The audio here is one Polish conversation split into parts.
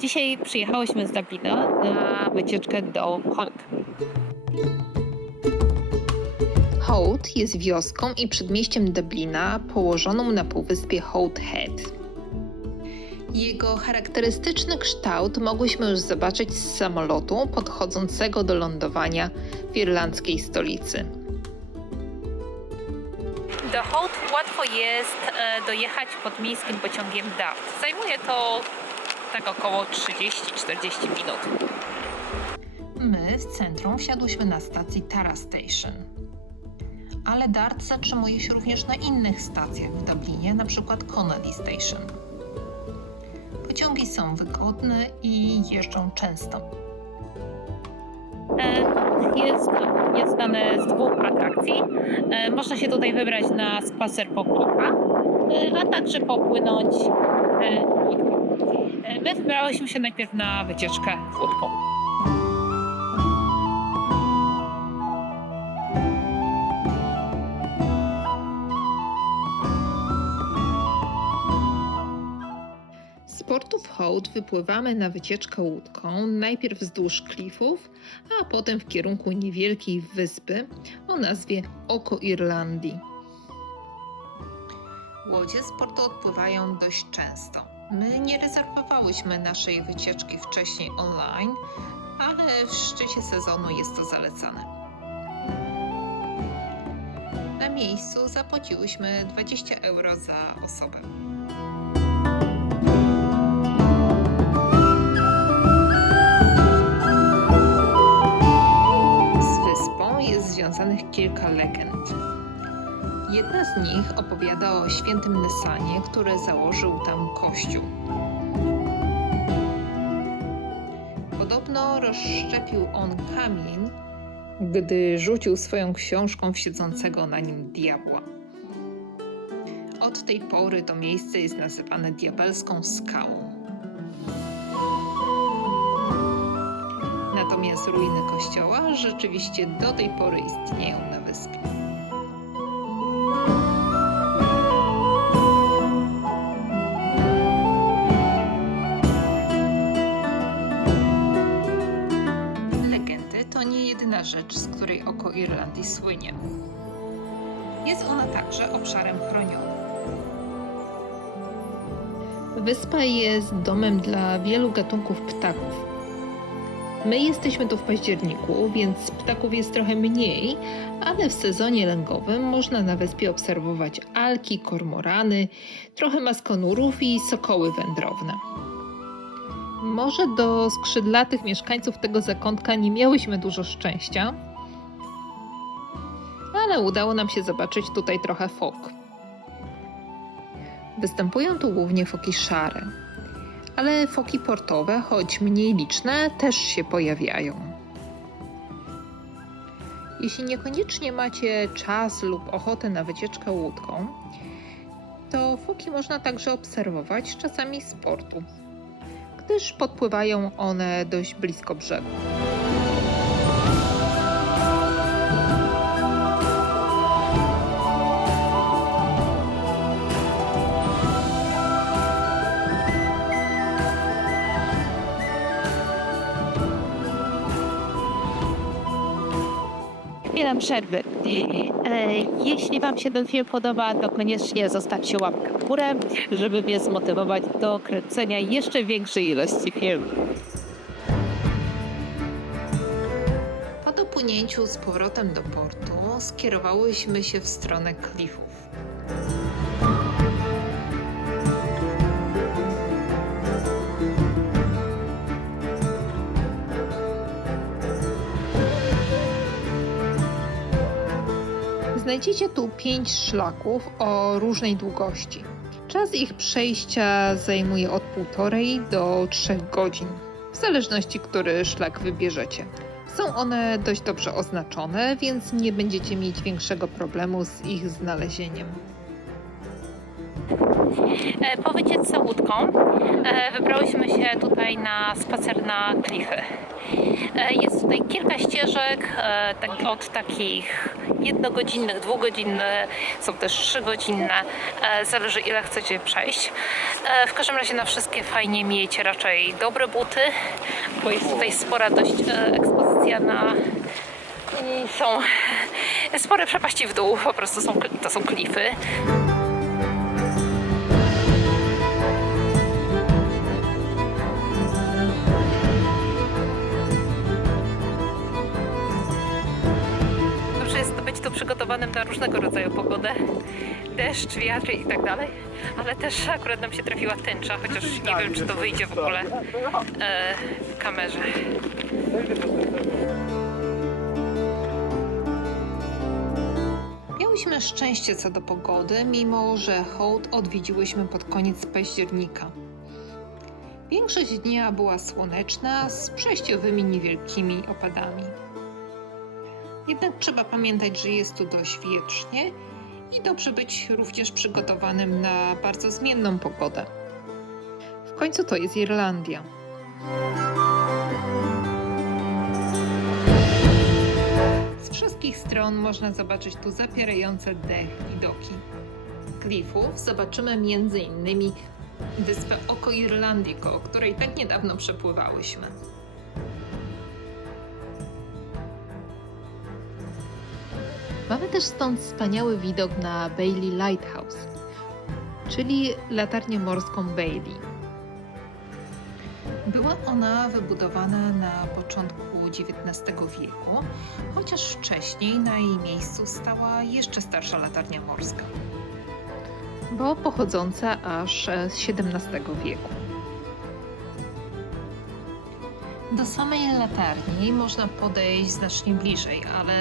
Dzisiaj przyjechałyśmy z Dublina na wycieczkę do Holt. Holt jest wioską i przedmieściem Dublina położoną na półwyspie Holt Head. Jego charakterystyczny kształt mogłyśmy już zobaczyć z samolotu podchodzącego do lądowania w irlandzkiej stolicy. Do Holt łatwo jest dojechać pod miejskim pociągiem Dart. Zajmuje to tak około 30-40 minut. My z centrum wsiadłyśmy na stacji Tara Station. Ale Dart zatrzymuje się również na innych stacjach w Dublinie, np. Connolly Station. Pociągi są wygodne i jeżdżą często. Jest znane z dwóch atrakcji. Można się tutaj wybrać na spacer po klifach, a także popłynąć łódką. My wybrałyśmy się najpierw na wycieczkę łódką. Z portu w Holt wypływamy na wycieczkę łódką, najpierw wzdłuż klifów, a potem w kierunku niewielkiej wyspy o nazwie Oko Irlandii. Łodzie z portu odpływają dość często. My nie rezerwowałyśmy naszej wycieczki wcześniej online, ale w szczycie sezonu jest to zalecane. Na miejscu zapłaciłyśmy 20 euro za osobę. Związanych kilka legend. Jedna z nich opowiada o świętym Nessanie, który założył tam kościół. Podobno rozszczepił on kamień, gdy rzucił swoją książką w siedzącego na nim diabła. Od tej pory to miejsce jest nazywane diabelską skałą. Natomiast ruiny kościoła rzeczywiście do tej pory istnieją na wyspie. Legendy to nie jedyna rzecz, z której oko Irlandii słynie. Jest ona także obszarem chronionym. Wyspa jest domem dla wielu gatunków ptaków. My jesteśmy tu w październiku, więc ptaków jest trochę mniej, ale w sezonie lęgowym można na wyspie obserwować alki, kormorany, trochę maskonurów i sokoły wędrowne. Może do skrzydlatych mieszkańców tego zakątka nie miałyśmy dużo szczęścia, ale udało nam się zobaczyć tutaj trochę fok. Występują tu głównie foki szare. Ale foki portowe, choć mniej liczne, też się pojawiają. Jeśli niekoniecznie macie czas lub ochotę na wycieczkę łódką, to foki można także obserwować czasami z portu, gdyż podpływają one dość blisko brzegu. Chwila przerwy. Jeśli Wam się ten film podoba, to koniecznie zostawcie łapkę w górę, żeby mnie zmotywować do kręcenia jeszcze większej ilości filmów. Po dopłynięciu z powrotem do portu skierowałyśmy się w stronę klifów. Znajdziecie tu 5 szlaków o różnej długości. Czas ich przejścia zajmuje od 1,5 do 3 godzin, w zależności, który szlak wybierzecie. Są one dość dobrze oznaczone, więc nie będziecie mieć większego problemu z ich znalezieniem. Po wycieczce łódką wybrałyśmy się tutaj na spacer na klify. Jest tutaj kilka ścieżek od takich jednogodzinnych, dwugodzinne, są też 3-godzinne, zależy ile chcecie przejść. W każdym razie na wszystkie fajnie miejcie raczej dobre buty, bo jest tutaj spora dość ekspozycja i są spore przepaści w dół, po prostu to są klify. Dobrze jest być tu przygotowanym na różnego rodzaju pogodę, deszcz, wiatr i tak dalej, ale też akurat nam się trafiła tęcza, chociaż nie wiem, czy to wyjdzie w ogóle w kamerze. Miałyśmy szczęście co do pogody, mimo że Hołd odwiedziłyśmy pod koniec października. Większość dnia była słoneczna, z przejściowymi niewielkimi opadami. Jednak trzeba pamiętać, że jest tu dość wietrznie i dobrze być również przygotowanym na bardzo zmienną pogodę. W końcu to jest Irlandia. Z wszystkich stron można zobaczyć tu zapierające dech widoki. Klifów zobaczymy m.in. wyspę Oko Irlandii, o której tak niedawno przepływałyśmy. Mamy też stąd wspaniały widok na Bailey Lighthouse, czyli latarnię morską Bailey. Była ona wybudowana na początku XIX wieku, chociaż wcześniej na jej miejscu stała jeszcze starsza latarnia morska, bo pochodząca aż z XVII wieku. Do samej latarni można podejść znacznie bliżej, ale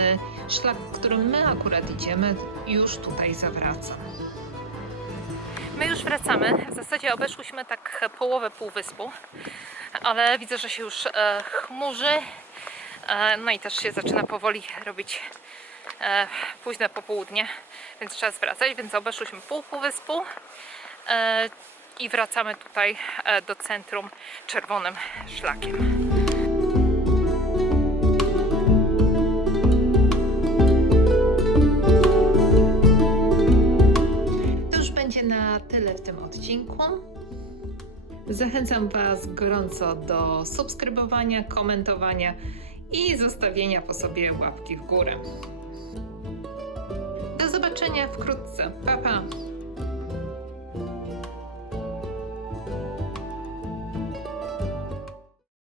szlak, którym my akurat idziemy, już tutaj zawraca. My już wracamy. W zasadzie obeszłyśmy tak połowę półwyspu, ale widzę, że się już chmurzy. No i też się zaczyna powoli robić późne popołudnie, więc czas wracać. Więc obeszłyśmy pół półwyspu i wracamy tutaj do centrum czerwonym szlakiem. Na tyle w tym odcinku. Zachęcam Was gorąco do subskrybowania, komentowania i zostawienia po sobie łapki w górę. Do zobaczenia wkrótce. Pa, pa!